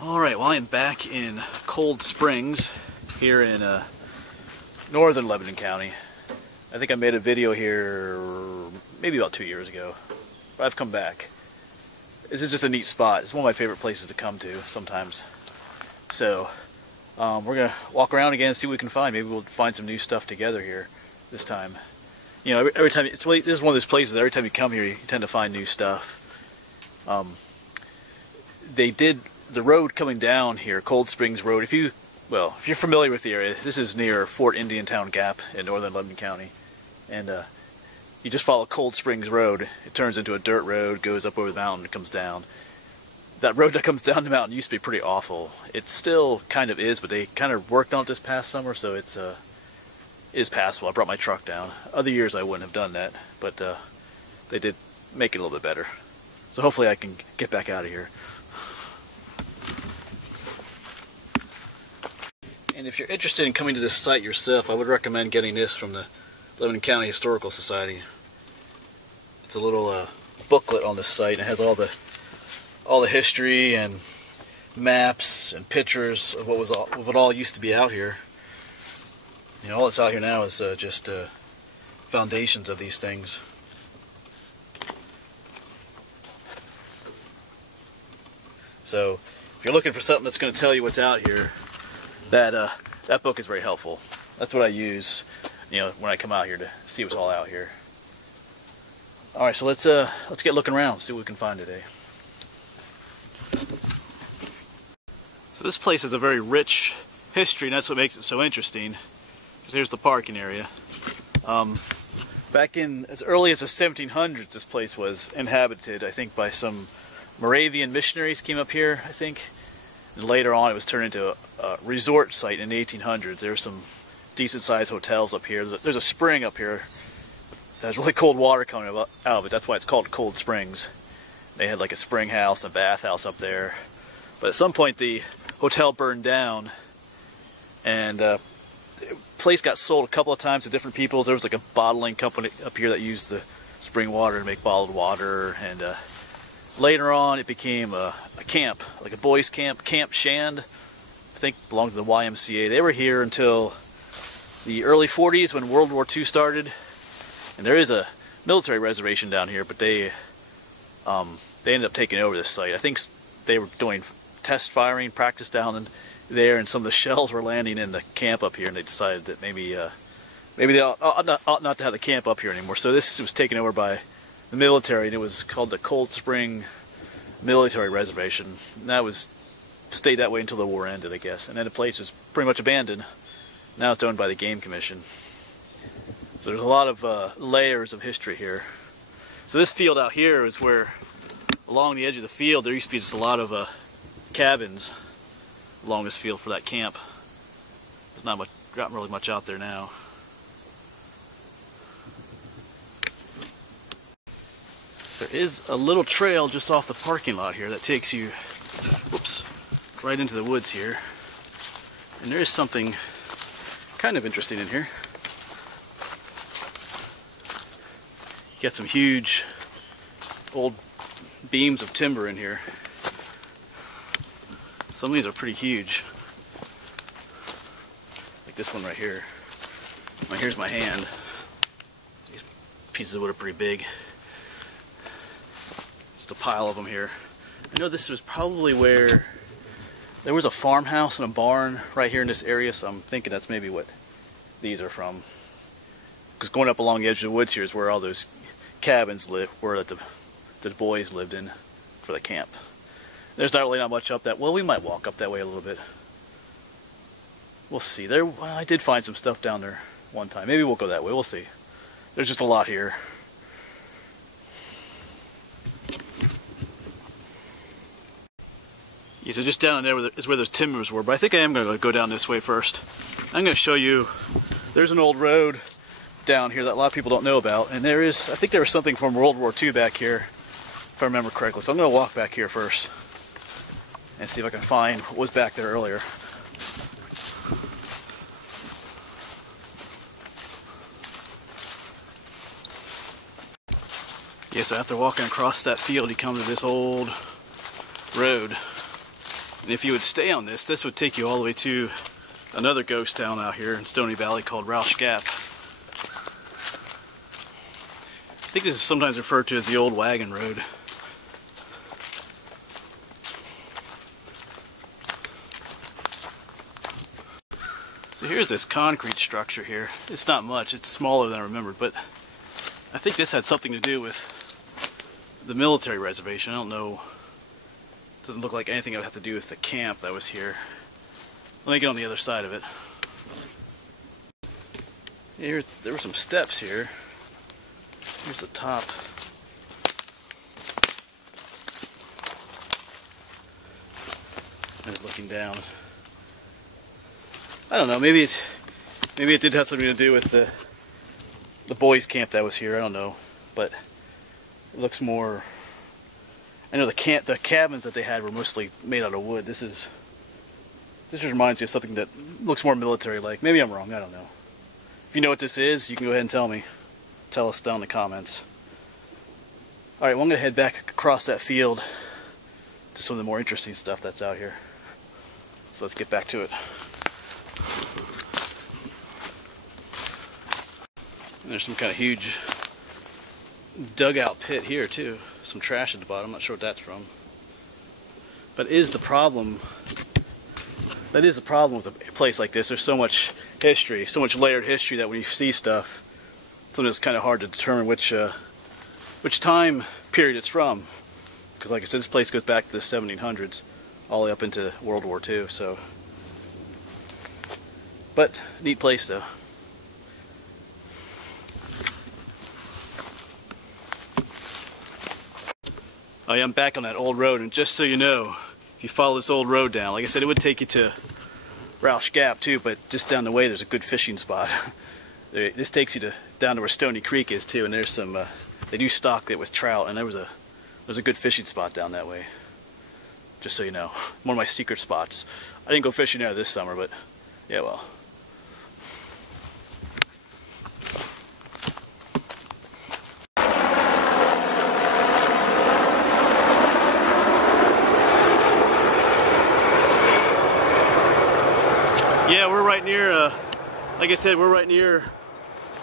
Alright, well I am back in Cold Springs here in northern Lebanon County. I think I made a video here maybe about 2 years ago, but I've come back. This is just a neat spot. It's one of my favorite places to come to sometimes. So we're going to walk around again and see what we can find. Maybe we'll find some new stuff together here this time. You know, every time, this is one of those places that every time you come here you tend to find new stuff. They did the road coming down here, Cold Springs Road. If you're familiar with the area, this is near Fort Indiantown Gap in northern Lebanon County, and you just follow Cold Springs Road. It turns into a dirt road, goes up over the mountain, and comes down. That road that comes down the mountain used to be pretty awful. It still kind of is, but they kind of worked on it this past summer, so it is passable. I brought my truck down. Other years I wouldn't have done that, but they did make it a little bit better. So hopefully I can get back out of here. And if you're interested in coming to this site yourself, I would recommend getting this from the Lebanon County Historical Society. It's a little booklet on this site, and it has all the history and maps and pictures of what all used to be out here. You know, all that's out here now is just foundations of these things. So if you're looking for something that's going to tell you what's out here, that book is very helpful. That's what I use, you know, when I come out here to see what's all out here. All right, so let's get looking around, see what we can find today. So this place has a very rich history, and that's what makes it so interesting. Because here's the parking area. Back in as early as the 1700s, this place was inhabited, I think, by some Moravian missionaries came up here, I think. And later on it was turned into a resort site in the 1800s. There were some decent sized hotels up here. There's a spring up here that has really cold water coming out of it. That's why it's called Cold Springs. They had like a spring house and a bathhouse up there. But at some point the hotel burned down, and the place got sold a couple of times to different people. There was like a bottling company up here that used the spring water to make bottled water, and later on it became a camp, like a boys camp, Camp Shand. I think belonged to the YMCA. They were here until the early 40s when World War II started. And there is a military reservation down here, but they ended up taking over this site. I think they were doing test firing, practice down there, and some of the shells were landing in the camp up here, and they decided that maybe they ought not to have the camp up here anymore. So this was taken over by the military, and it was called the Cold Spring Military Reservation. And that stayed that way until the war ended, I guess. And then the place was pretty much abandoned. Now it's owned by the Game Commission. So there's a lot of layers of history here. So this field out here is where, along the edge of the field, there used to be just a lot of cabins along this field for that camp. There's not really much out there now. There is a little trail just off the parking lot here that takes you, whoops, right into the woods here. And there is something kind of interesting in here. You got some huge old beams of timber in here. Some of these are pretty huge. Like this one right here. Well, here's my hand. These pieces of wood are pretty big. Just a pile of them here. I know this was probably where there was a farmhouse and a barn right here in this area, so I'm thinking that's maybe what these are from. Because going up along the edge of the woods here is where all those cabins were that the boys lived in for the camp. There's not really much up that. Well, we might walk up that way a little bit. We'll see. Well, I did find some stuff down there one time. Maybe we'll go that way. We'll see. There's just a lot here. Yeah, so just down there is where those timbers were, but I think I am going to go down this way first. I'm going to show you, there's an old road down here that a lot of people don't know about, and I think there was something from World War II back here, if I remember correctly. So I'm going to walk back here first and see if I can find what was back there earlier. Yeah, so after walking across that field, you come to this old road. And if you would stay on this would take you all the way to another ghost town out here in Stony Valley called Rausch Gap. I think this is sometimes referred to as the Old Wagon Road. So here's this concrete structure here. It's not much, it's smaller than I remembered, but I think this had something to do with the military reservation. I don't know. It doesn't look like anything that would have to do with the camp that was here. Let me get on the other side of it. Here, there were some steps here. Here's the top. And looking down. I don't know, maybe it did have something to do with the boys' camp that was here, I don't know. But it looks more, I know the cabins that they had were mostly made out of wood. This just reminds me of something that looks more military-like. Maybe I'm wrong, I don't know. If you know what this is, you can go ahead and tell me. Tell us down in the comments. Alright, well I'm going to head back across that field to some of the more interesting stuff that's out here. So let's get back to it. And there's some kind of huge dugout pit here too. Some trash at the bottom, I'm not sure what that's from. But it is the problem. That is the problem with a place like this. There's so much history, so much layered history that when you see stuff, sometimes it's kind of hard to determine which time period it's from. Because like I said, this place goes back to the 1700s, all the way up into World War II. So, but neat place though. Oh yeah, I'm back on that old road, and just so you know, if you follow this old road down, like I said, it would take you to Rausch Gap too, but just down the way there's a good fishing spot. This takes you down to where Stony Creek is too, and there's some, they do stock it with trout, and there's a good fishing spot down that way. Just so you know, one of my secret spots. I didn't go fishing there this summer, but yeah, well. Yeah, we're right near, like I said, we're right near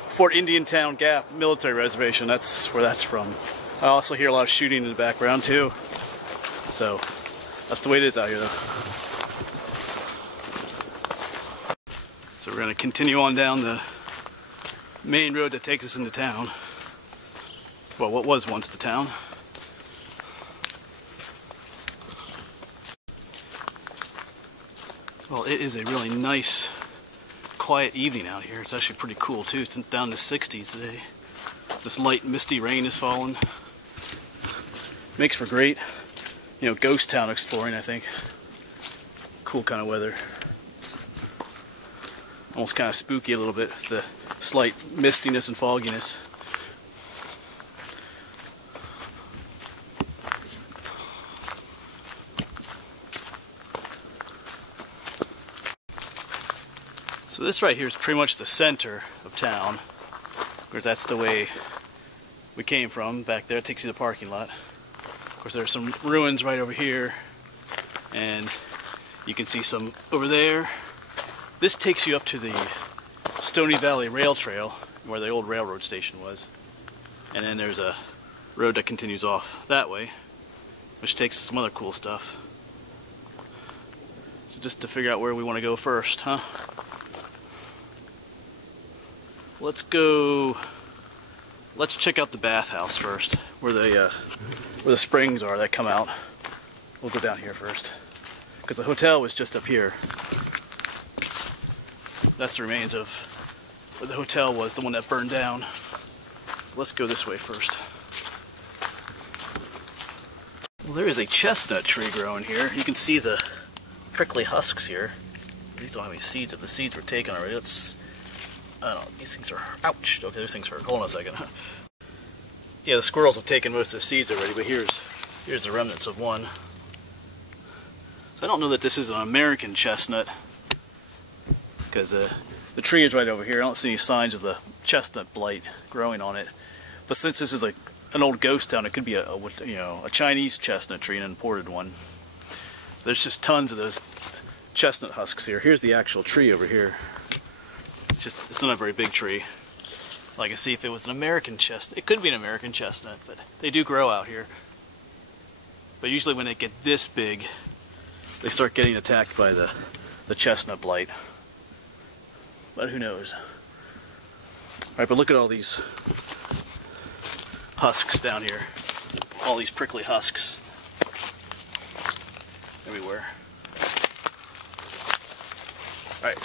Fort Indiantown Gap military reservation. That's where that's from. I also hear a lot of shooting in the background too. So, that's the way it is out here though. So we're going to continue on down the main road that takes us into town. Well, what was once the town. Well, it is a really nice, quiet evening out here. It's actually pretty cool too. It's down to 60s today. This light, misty rain is falling. Makes for great, you know, ghost town exploring, I think. Cool kind of weather. Almost kind of spooky a little bit, the slight mistiness and fogginess. So this right here is pretty much the center of town. Of course, that's the way we came from. Back there, it takes you to the parking lot. Of course, there's some ruins right over here, and you can see some over there. This takes you up to the Stony Valley Rail Trail, where the old railroad station was. And then there's a road that continues off that way, which takes some other cool stuff. So just to figure out where we want to go first, huh? Let's check out the Bathhouse first, where the springs are that come out. We'll go down here first, because the hotel was just up here. That's the remains of where the hotel was, the one that burned down. Let's go this way first. Well, there is a chestnut tree growing here. You can see the prickly husks here. These don't have any seeds. If the seeds were taken already, I don't know, these things are, ouch, okay, those things hurt. Hold on a second. Yeah, the squirrels have taken most of the seeds already, but here's the remnants of one. So I don't know that this is an American chestnut, because the tree is right over here. I don't see any signs of the chestnut blight growing on it. But since this is like an old ghost town, it could be a Chinese chestnut tree, an imported one. There's just tons of those chestnut husks here. Here's the actual tree over here. It's not a very big tree. Like I see, if it was an American chestnut, it could be an American chestnut, but they do grow out here. But usually when they get this big, they start getting attacked by the chestnut blight. But who knows? Alright, but look at all these husks down here. All these prickly husks. Everywhere. Alright.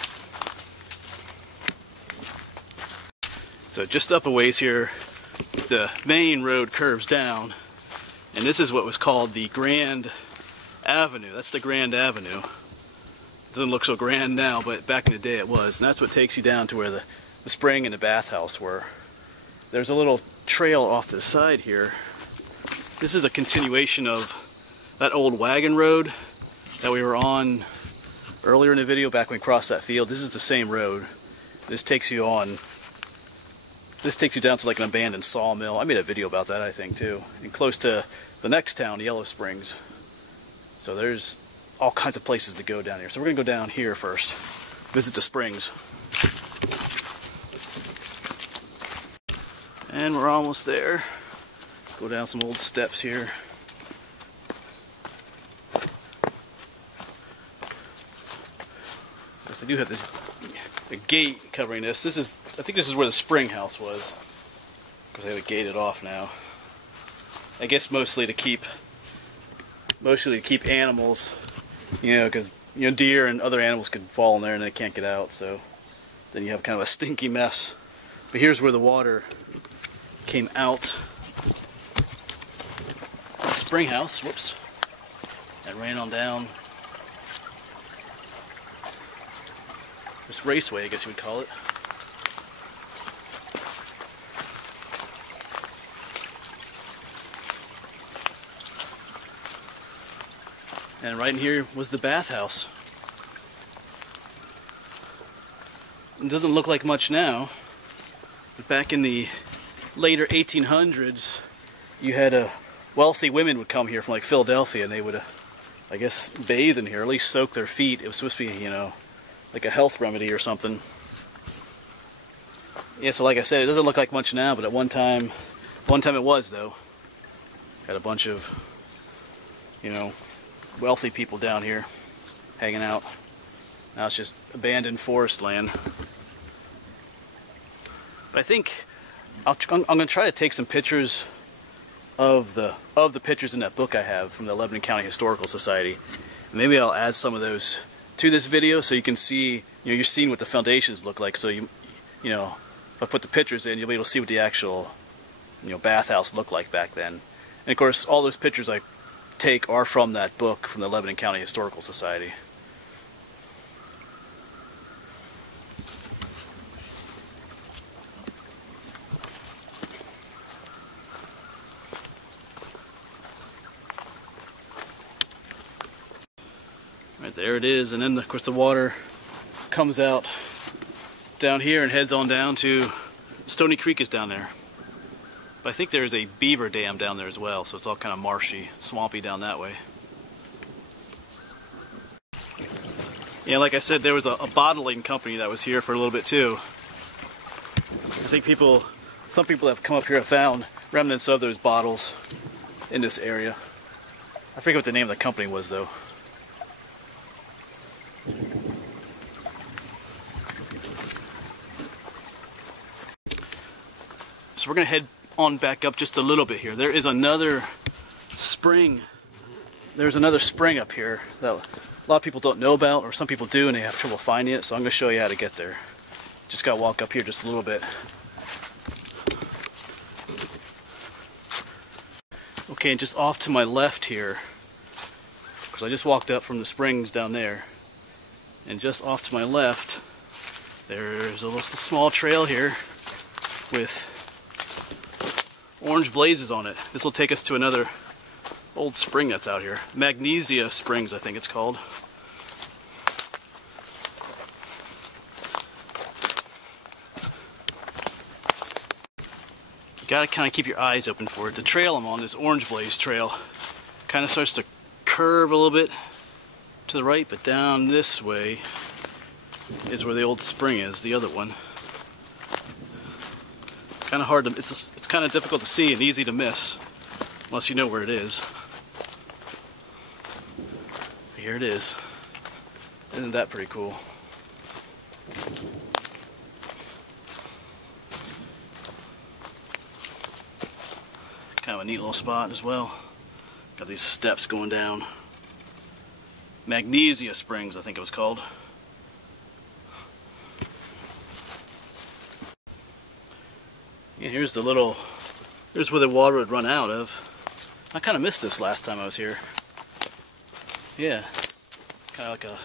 So just up a ways here, the main road curves down, and this is what was called the Grand Avenue. That's the Grand Avenue. It doesn't look so grand now, but back in the day it was. And that's what takes you down to where the spring and the bathhouse were. There's a little trail off to the side here. This is a continuation of that old wagon road that we were on earlier in the video, back when we crossed that field. This is the same road. This takes you down to like an abandoned sawmill. I made a video about that, I think, too. And close to the next town, Yellow Springs. So there's all kinds of places to go down here. So we're going to go down here first, visit the springs. And we're almost there. Go down some old steps here. Of course, I do have the gate covering this. I think this is where the spring house was. Because they have it gated off now. I guess mostly to keep animals, because deer and other animals could fall in there and they can't get out. So then you have kind of a stinky mess. But here's where the water came out. The spring house, whoops, and ran on down this raceway, I guess you would call it. And right in here was the bathhouse. It doesn't look like much now, but back in the later 1800s, you had wealthy women would come here from like Philadelphia, and they would, I guess, bathe in here, or at least soak their feet. It was supposed to be, like a health remedy or something. Yeah, so like I said, it doesn't look like much now, but at one time it was, though. Had a bunch of, wealthy people down here hanging out. Now it's just abandoned forest land. But I think I'm going to try to take some pictures of the pictures in that book I have from the Lebanon County Historical Society. Maybe I'll add some of those to this video so you can see, you're seeing what the foundations look like. So if I put the pictures in, you'll be able to see what the actual, bathhouse looked like back then. And of course, all those pictures I take are from that book from the Lebanon County Historical Society. Right there it is, and then of course the water comes out down here and heads on down to Stony Creek is down there. But I think there's a beaver dam down there as well, so it's all kind of marshy, swampy down that way. Yeah, like I said, there was a bottling company that was here for a little bit too. I think some people have come up here and found remnants of those bottles in this area. I forget what the name of the company was, though. So we're going to head on back up just a little bit here. There is another spring. There's another spring up here that a lot of people don't know about, or some people do and they have trouble finding it. So I'm going to show you how to get there. Just got to walk up here just a little bit. Okay, and just off to my left here, because I just walked up from the springs down there, and just off to my left there's a little small trail here with orange blazes on it. This will take us to another old spring that's out here. Magnesia Springs, I think it's called. You gotta kind of keep your eyes open for it. The trail I'm on, this orange blaze trail, kind of starts to curve a little bit to the right, but down this way is where the old spring is, the other one. Kind of hard to, it's kind of difficult to see and easy to miss unless you know where it is. Here it is. Isn't that pretty cool? Kind of a neat little spot as well. Got these steps going down. Magnesia Springs, I think it was called. Yeah, here's the little, here's where the water would run out of. I kind of missed this last time I was here. Yeah, kind of like a,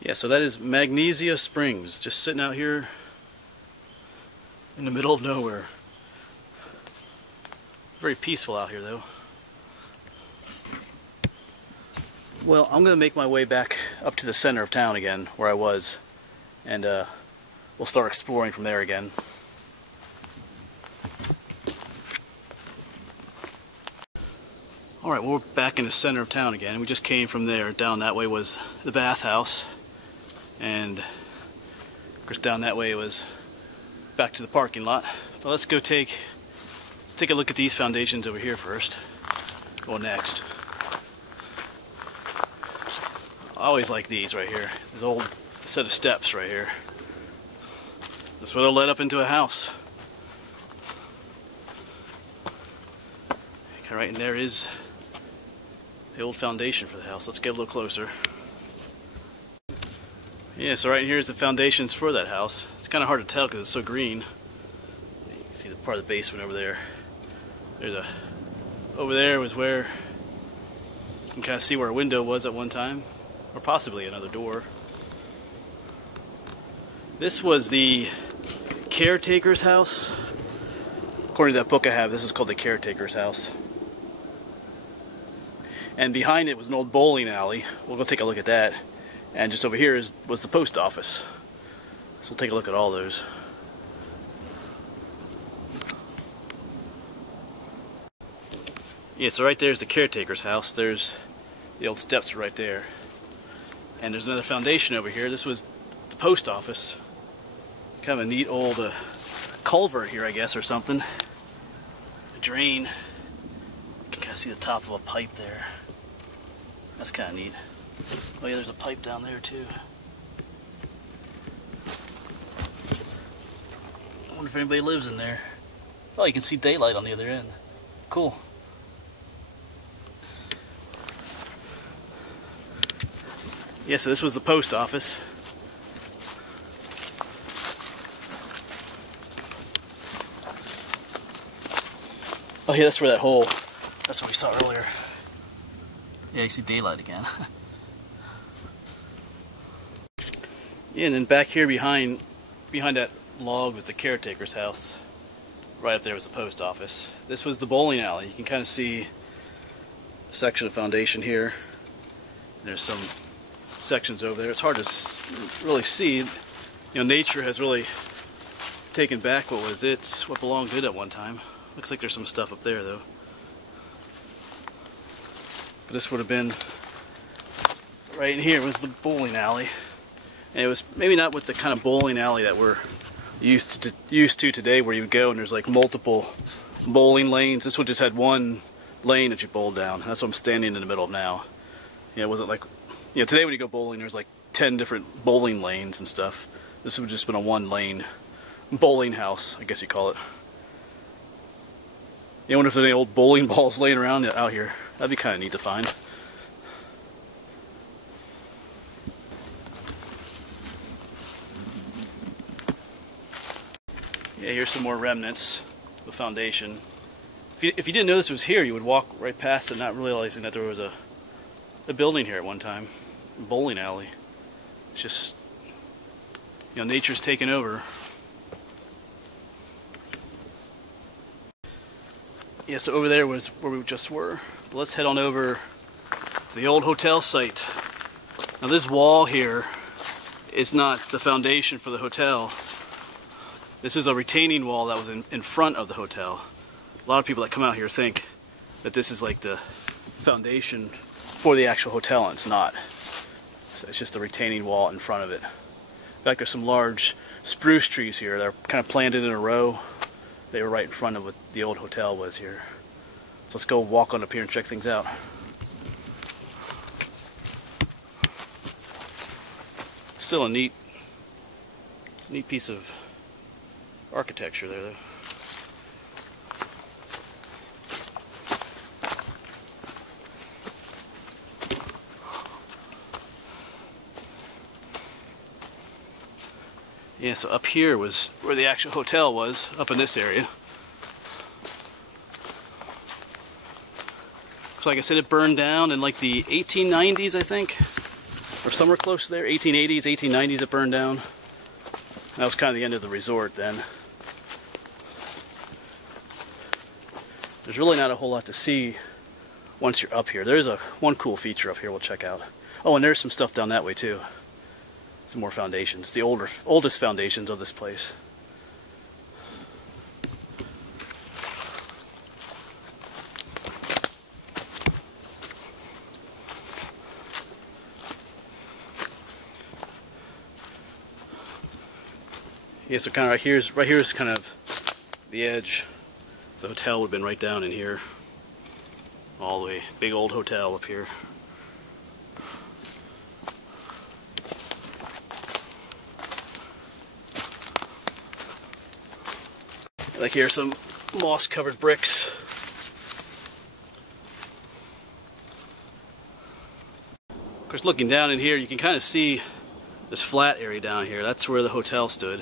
yeah, so that is Magnesia Springs, just sitting out here in the middle of nowhere. Very peaceful out here though. Well, I'm going to make my way back up to the center of town again, where I was, and we'll start exploring from there again. Alright, well, we're back in the center of town again. We just came from there. Down that way was the Bathhouse, and of course down that way was back to the parking lot. But let's take a look at these foundations over here first. Well, next. I always like these right here. This old set of steps right here. This would have led up into a house. Okay, right in there is the old foundation for the house. Let's get a little closer. Yeah, so right here is the foundations for that house. It's kind of hard to tell because it's so green. You can see the part of the basement over there. Over there was where you can kind of see where a window was at one time, or possibly another door. This was the Caretakers House. According to that book I have, this is called the Caretakers House. And behind it was an old bowling alley. We'll go take a look at that. And just over here was the post office. So we'll take a look at all those. Yeah, so right there's the Caretaker's House. There's the old steps right there. And there's another foundation over here. This was the post office. Kind of a neat old culvert here, I guess, or something. A drain. You can kind of see the top of a pipe there. That's kind of neat. Oh yeah, there's a pipe down there too. I wonder if anybody lives in there. Oh, you can see daylight on the other end. Cool. Yeah, so this was the post office. Oh yeah, that's where that hole, that's what we saw earlier. Yeah, you see daylight again. Yeah, and then back here behind that log was the Caretaker's House. Right up there was the post office. This was the bowling alley. You can kind of see a section of foundation here. There's some sections over there. It's hard to really see. You know, nature has really taken back what belonged to it at one time. Looks like there's some stuff up there though. But this would have been right in here was the bowling alley. And it was maybe not with the kind of bowling alley that we're used to today, where you go and there's like multiple bowling lanes. This one just had one lane that you bowled down. That's what I'm standing in the middle of now. Yeah, it wasn't like, you know, today when you go bowling there's like 10 different bowling lanes and stuff. This would have just been a one lane bowling house, I guess you call it. Yeah, I wonder if there's any old bowling balls laying around out here. That'd be kind of neat to find. Yeah, here's some more remnants of the foundation. If you didn't know this was here, you would walk right past it not realizing that there was a building here at one time. A bowling alley. It's just, you know, nature's taken over. Yeah, so over there was where we just were. But let's head on over to the old hotel site. Now this wall here is not the foundation for the hotel. This is a retaining wall that was in front of the hotel. A lot of people that come out here think that this is like the foundation for the actual hotel, and it's not. So it's just a retaining wall in front of it. In fact, there's some large spruce trees here. They're kind of planted in a row. They were right in front of what the old hotel was here. So let's go walk on up here and check things out. It's still a neat piece of architecture there, though. Yeah, so up here was where the actual hotel was, up in this area. So like I said, it burned down in like the 1890s, I think. Or somewhere close there, 1880s, 1890s it burned down. That was kind of the end of the resort then. There's really not a whole lot to see once you're up here. There's one cool feature up here we'll check out. Oh, and there's some stuff down that way too. Some more foundations. The oldest foundations of this place. Yeah, so kind of right here is kind of the edge. The hotel would have been right down in here. All the way. Big old hotel up here. Like here's some moss-covered bricks. Of course, looking down in here, you can kind of see this flat area down here. That's where the hotel stood.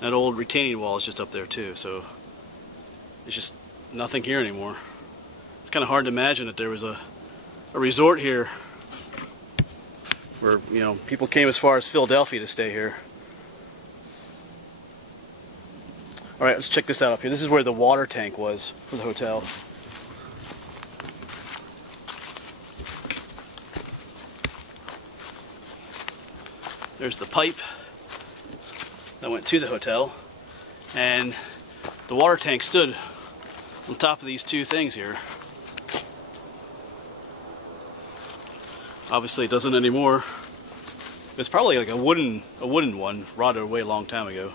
That old retaining wall is just up there too, so it's just nothing here anymore. It's kind of hard to imagine that there was a resort here where, you know, people came as far as Philadelphia to stay here. Alright, let's check this out up here. This is where the water tank was for the hotel. There's the pipe that went to the hotel, and the water tank stood on top of these two things here. Obviously it doesn't anymore. It's probably like a wooden one, rotted away a long time ago.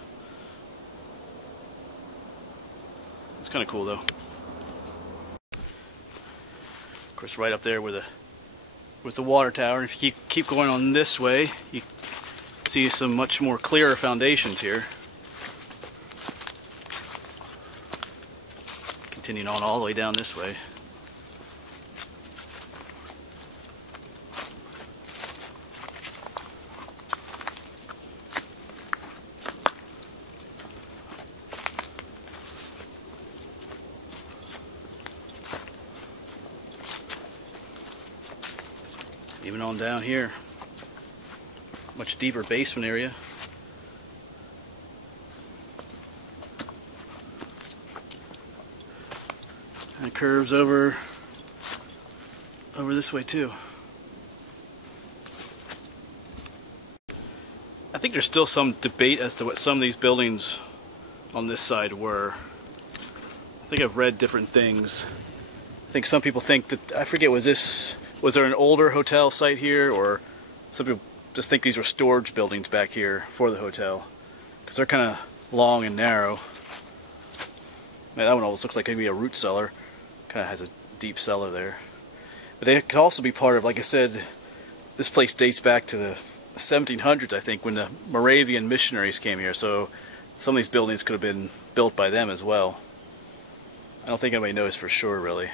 It's kind of cool though. Of course, right up there with the water tower. If you keep going on this way, you see some much more clearer foundations here. Continuing on all the way down this way. Even on down here, much deeper basement area. And it curves over this way too. I think there's still some debate as to what some of these buildings on this side were. I think I've read different things. I think some people think that, I forget, was there an older hotel site here, or some people just think these were storage buildings back here for the hotel, because they're kind of long and narrow. Man, that one almost looks like maybe a root cellar. Kind of has a deep cellar there. But they could also be part of, like I said, this place dates back to the 1700s, I think, when the Moravian missionaries came here, so some of these buildings could have been built by them as well. I don't think anybody knows for sure, really.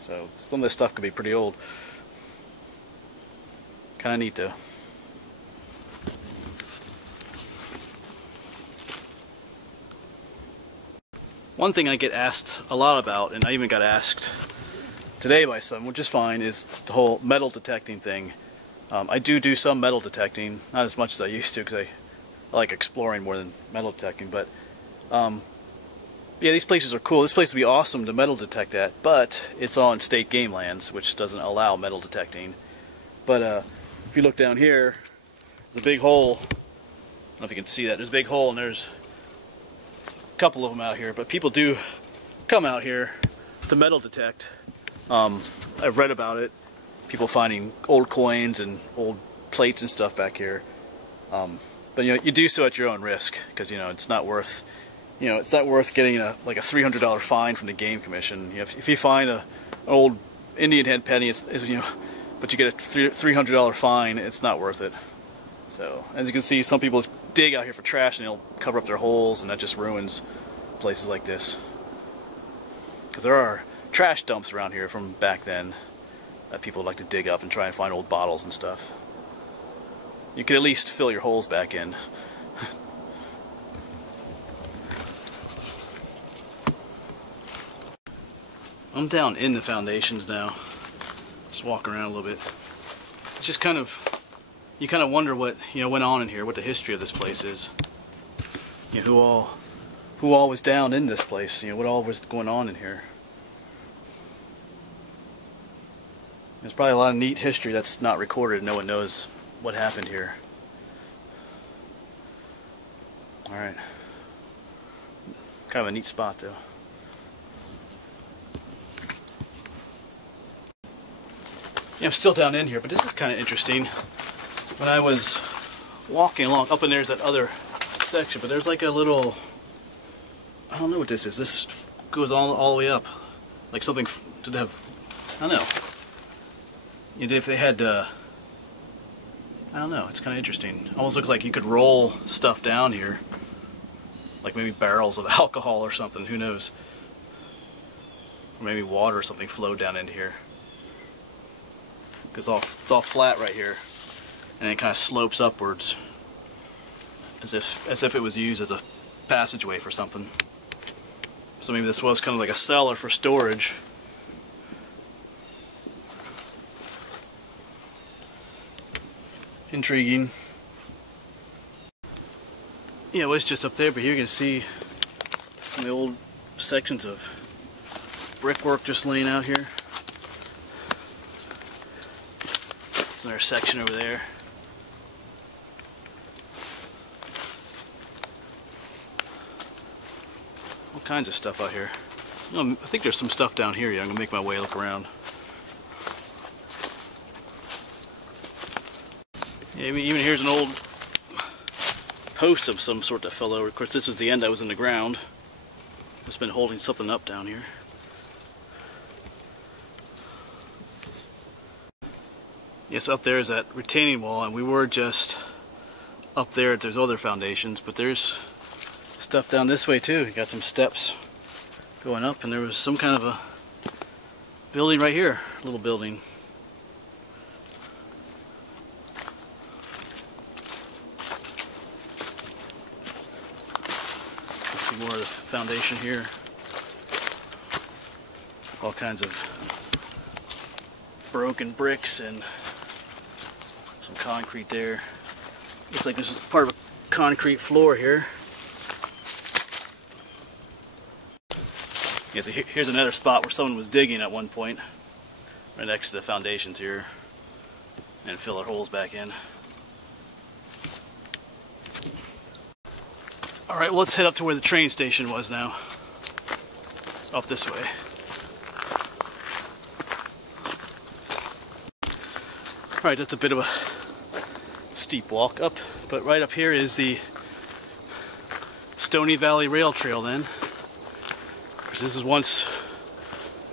So some of this stuff could be pretty old. Kind of neat though. One thing I get asked a lot about, and I even got asked today by some, which is fine, is the whole metal detecting thing. I do some metal detecting, not as much as I used to, because I like exploring more than metal detecting, but yeah, these places are cool. This place would be awesome to metal detect at, but it's on state game lands, which doesn't allow metal detecting. But if you look down here, there's a big hole. I don't know if you can see that. There's a big hole, and there's a couple of them out here. But people do come out here to metal detect. I've read about it. People finding old coins and old plates and stuff back here. But you know, you do so at your own risk, because you know it's not worth, it's not worth getting like a $300 fine from the Game Commission. You know, if you find an old Indian head penny, but you get a $300 fine, it's not worth it. So as you can see, some people dig out here for trash and they'll cover up their holes, and that just ruins places like this. Because there are trash dumps around here from back then that people like to dig up and try and find old bottles and stuff. You could at least fill your holes back in. I'm down in the foundations now. Just walking around a little bit. It's just kind of, you kind of wonder what went on in here, what the history of this place is. You know, who all was down in this place. You know, what all was going on in here. There's probably a lot of neat history that's not recorded and no one knows what happened here. Alright. Kind of a neat spot though. Yeah, I'm still down in here, but this is kind of interesting. When I was walking along, up in there's that other section, but there's like a little, I don't know what this is. This goes all the way up. Like something to have, I don't know. You know, if they had, I don't know, it's kind of interesting. Almost looks like you could roll stuff down here. Like maybe barrels of alcohol or something, who knows. Or maybe water or something flowed down into here. Because it's all flat right here. And it kind of slopes upwards. As if it was used as a passageway for something. So maybe this was kind of like a cellar for storage. Intriguing. Yeah, it was just up there, but here you can see some of the old sections of brickwork just laying out here. There's another section over there. All kinds of stuff out here. I think there's some stuff down here. Yeah, I'm gonna make my way look around. Yeah, even here's an old post of some sort that fell over. Of course, this was the end that was in the ground. It's been holding something up down here. Yes, up there is that retaining wall, and we were just up there. There's other foundations, but there's stuff down this way too. You got some steps going up, and there was some kind of a building right here, a little building. Let's see more of the foundation here. All kinds of broken bricks and some concrete there. Looks like this is part of a concrete floor here. Yeah, so here's another spot where someone was digging at one point, right next to the foundations here, and fill their holes back in. Alright, well, let's head up to where the train station was now. Up this way. Alright, that's a bit of a steep walk up, but right up here is the Stony Valley Rail Trail then. Because this is once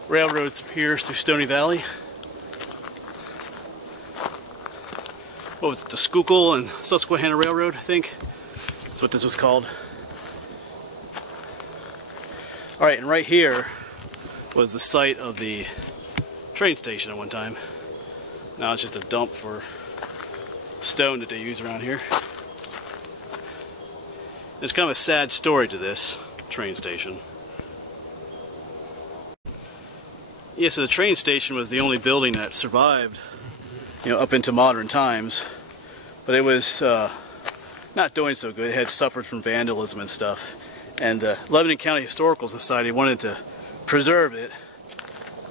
railroad here through Stony Valley. What was it, the Schuylkill and Susquehanna Railroad, I think? That's what this was called. Alright, and right here was the site of the train station at one time. Now it's just a dump for stone that they use around here. There's kind of a sad story to this train station. Yeah, so the train station was the only building that survived, up into modern times. But it was not doing so good. It had suffered from vandalism and stuff. And the Lebanon County Historical Society wanted to preserve it.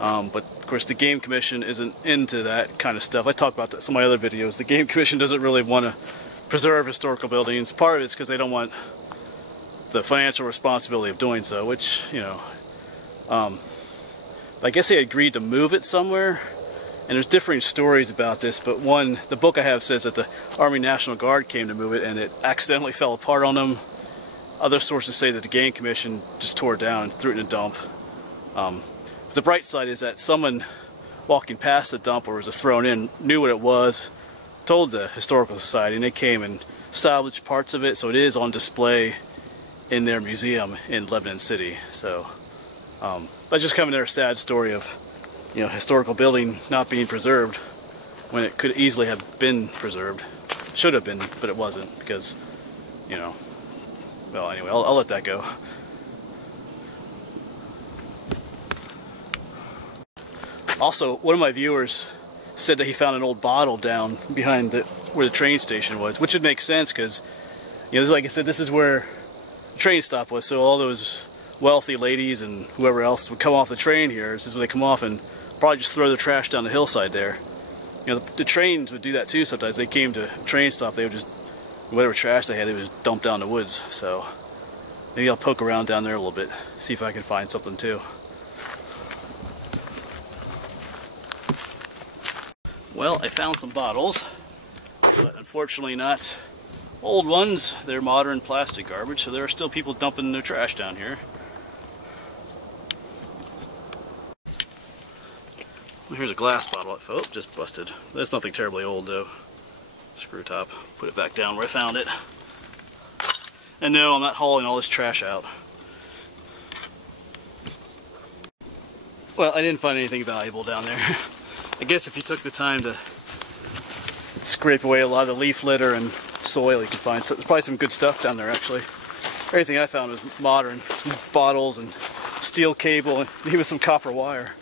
But of course the Game Commission isn't into that kind of stuff. I talk about that in some of my other videos. The Game Commission doesn't really want to preserve historical buildings. Part of it's because they don't want the financial responsibility of doing so, which, But I guess they agreed to move it somewhere, and there's differing stories about this, but the book I have says that the Army National Guard came to move it and it accidentally fell apart on them. Other sources say that the Game Commission just tore it down and threw it in a dump. But the bright side is that someone walking past the dump or was thrown in knew what it was, told the Historical Society, and they came and salvaged parts of it, so it is on display in their museum in Lebanon City. So, but just coming to a sad story of, you know, historical building not being preserved when it could easily have been preserved. Should have been, but it wasn't, because, you know, well, anyway, I'll let that go. Also, one of my viewers said that he found an old bottle down behind where the train station was, which would make sense because, you know, like I said, this is where the train stop was, so all those wealthy ladies and whoever else would come off the train here. This is when they come off and probably just throw their trash down the hillside there. You know, the trains would do that too sometimes. They came to a train stop, they would just, whatever trash they had, they would just dump down the woods. So maybe I'll poke around down there a little bit, see if I can find something too. Well, I found some bottles, but unfortunately not old ones. They're modern plastic garbage, so there are still people dumping their trash down here. Well, here's a glass bottle. Oh, just busted. That's nothing terribly old though. Screw top. Put it back down where I found it. And no, I'm not hauling all this trash out. Well, I didn't find anything valuable down there. I guess if you took the time to scrape away a lot of the leaf litter and soil, you can find there's probably some good stuff down there actually. Everything I found was modern. Some bottles and steel cable and even some copper wire.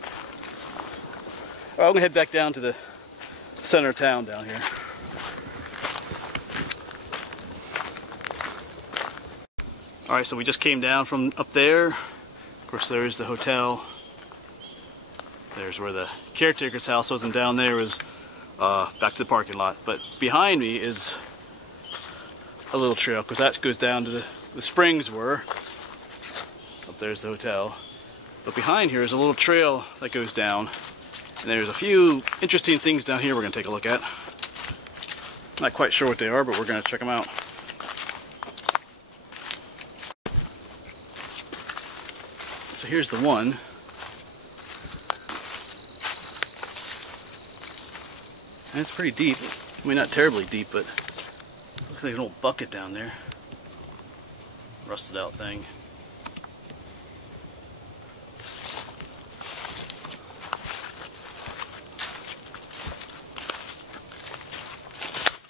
Alright, I'm going to head back down to the center of town down here. Alright, so we just came down from up there. Of course, there's the hotel. There's where the Caretakers House was, and down there is back to the parking lot. But behind me is a little trail, because that goes down to the springs were. Up there's the hotel. But behind here is a little trail that goes down. And there's a few interesting things down here we're going to take a look at. Not quite sure what they are, but we're going to check them out. So here's the one. And it's pretty deep. I mean, not terribly deep, but looks like an old bucket down there. Rusted out thing.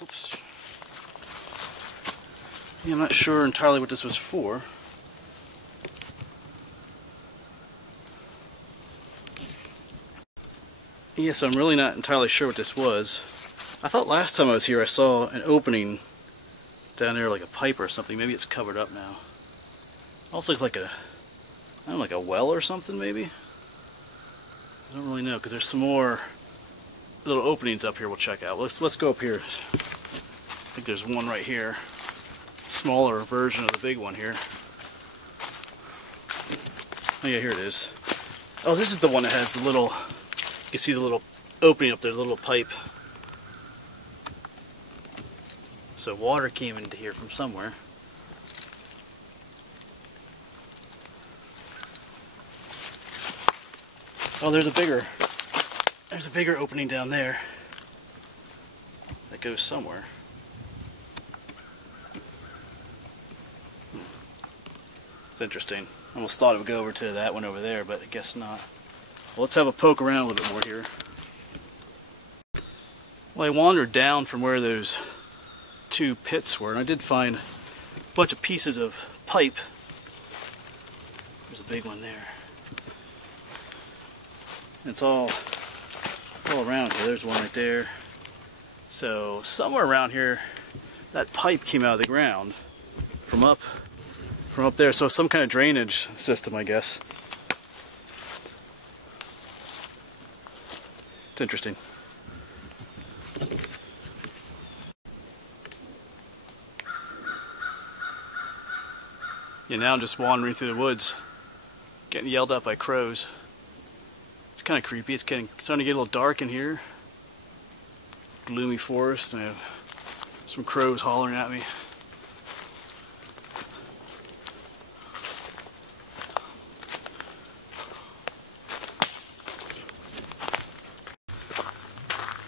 Oops. Yeah, I'm not sure entirely what this was for. Yes, I'm really not entirely sure what this was. I thought last time I was here I saw an opening down there, like a pipe or something. Maybe it's covered up now. Also looks like a, I don't know, like a well or something maybe? I don't really know, because there's some more little openings up here we'll check out. Let's go up here. I think there's one right here. Smaller version of the big one here. Oh yeah, here it is. Oh, this is the one that has the little, you can see the little opening up there, the little pipe. So water came into here from somewhere. Oh, there's a bigger opening down there that goes somewhere. It's interesting. I almost thought it would go over to that one over there, but I guess not. Well, let's have a poke around a little bit more here. Well, I wandered down from where those two pits were, and I did find a bunch of pieces of pipe. There's a big one there. It's all around here. There's one right there. So somewhere around here, that pipe came out of the ground from up there. So some kind of drainage system, I guess. It's interesting. Yeah, now I'm just wandering through the woods. Getting yelled at by crows. It's kind of creepy. It's starting to get a little dark in here. Gloomy forest, and I have some crows hollering at me.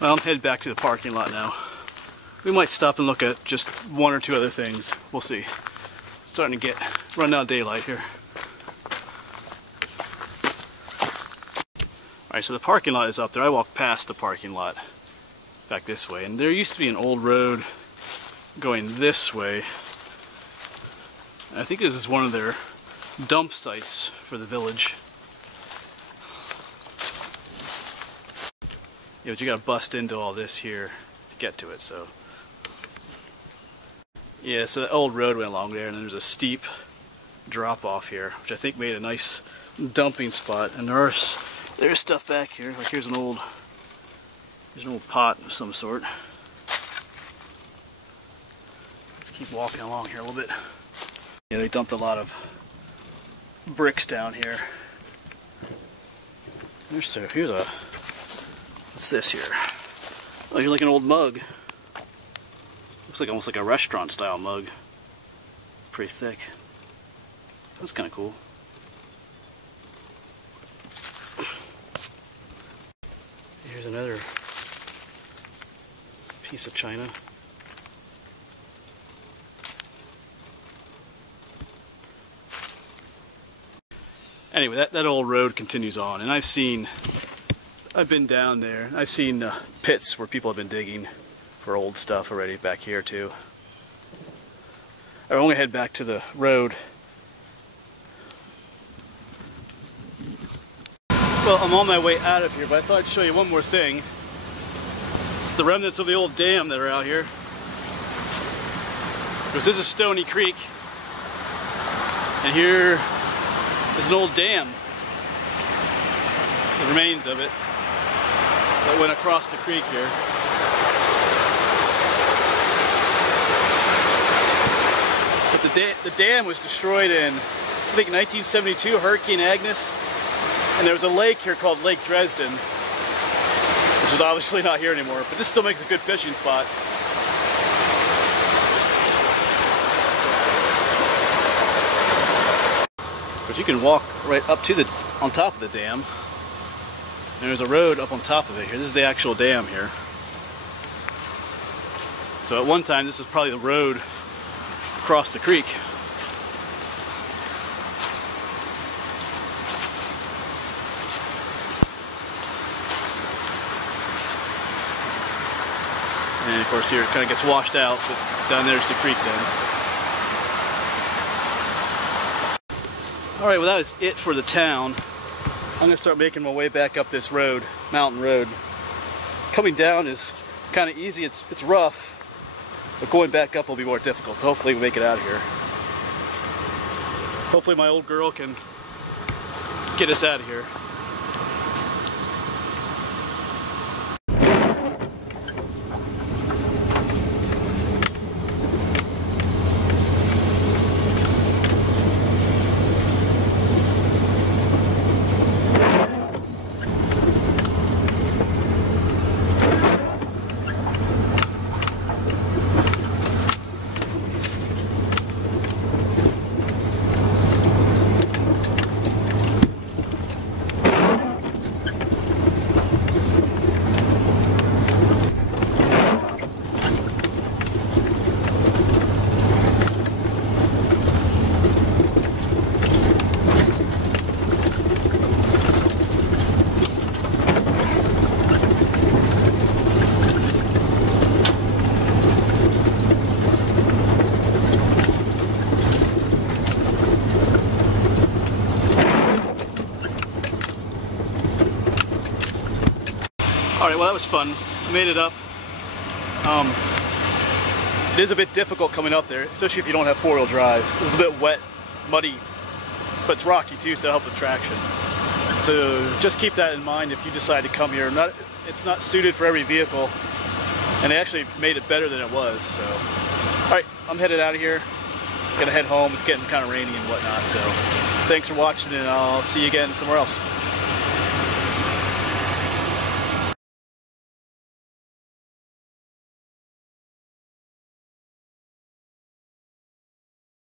Well, I'm headed back to the parking lot now. We might stop and look at just one or two other things. We'll see. It's starting to run out of daylight here. Alright, so the parking lot is up there. I walked past the parking lot back this way, and there used to be an old road going this way. I think this is one of their dump sites for the village. Yeah, but you gotta bust into all this here to get to it, so. Yeah, so the old road went along there, and there's a steep drop off here, which I think made a nice dumping spot. And there's stuff back here. Like here's an old pot of some sort. Let's keep walking along here a little bit. Yeah, they dumped a lot of bricks down here. Here's a, what's this here? Oh, here's like an old mug. Looks like almost like a restaurant style mug. Pretty thick. That's kind of cool. Here's another piece of china. Anyway, that old road continues on, and I've been down there. I've seen pits where people have been digging for old stuff already back here too. I'm gonna head back to the road. Well, I'm on my way out of here, but I thought I'd show you one more thing. It's the remnants of the old dam that are out here. This is Stony Creek, and here is an old dam. The remains of it that went across the creek here. But the dam was destroyed in, I think, 1972, Hurricane Agnes. And there was a lake here called Lake Dresden, which is obviously not here anymore, but this still makes a good fishing spot. But you can walk right up to on top of the dam. And there's a road up on top of it here. This is the actual dam here. So at one time, this is probably the road across the creek. And of course here it kind of gets washed out, but down there's the creek then. Alright, well that was it for the town. I'm going to start making my way back up this road, mountain road. Coming down is kind of easy, it's rough, but going back up will be more difficult, so hopefully we make it out of here. Hopefully my old girl can get us out of here. Alright, well that was fun. I made it up. It is a bit difficult coming up there, especially if you don't have four-wheel drive. It was a bit wet, muddy, but it's rocky too, so it'll help with traction. So just keep that in mind if you decide to come here. It's not suited for every vehicle, and they actually made it better than it was. So, alright, I'm headed out of here. Gonna head home. It's getting kind of rainy and whatnot, so Thanks for watching, and I'll see you again somewhere else.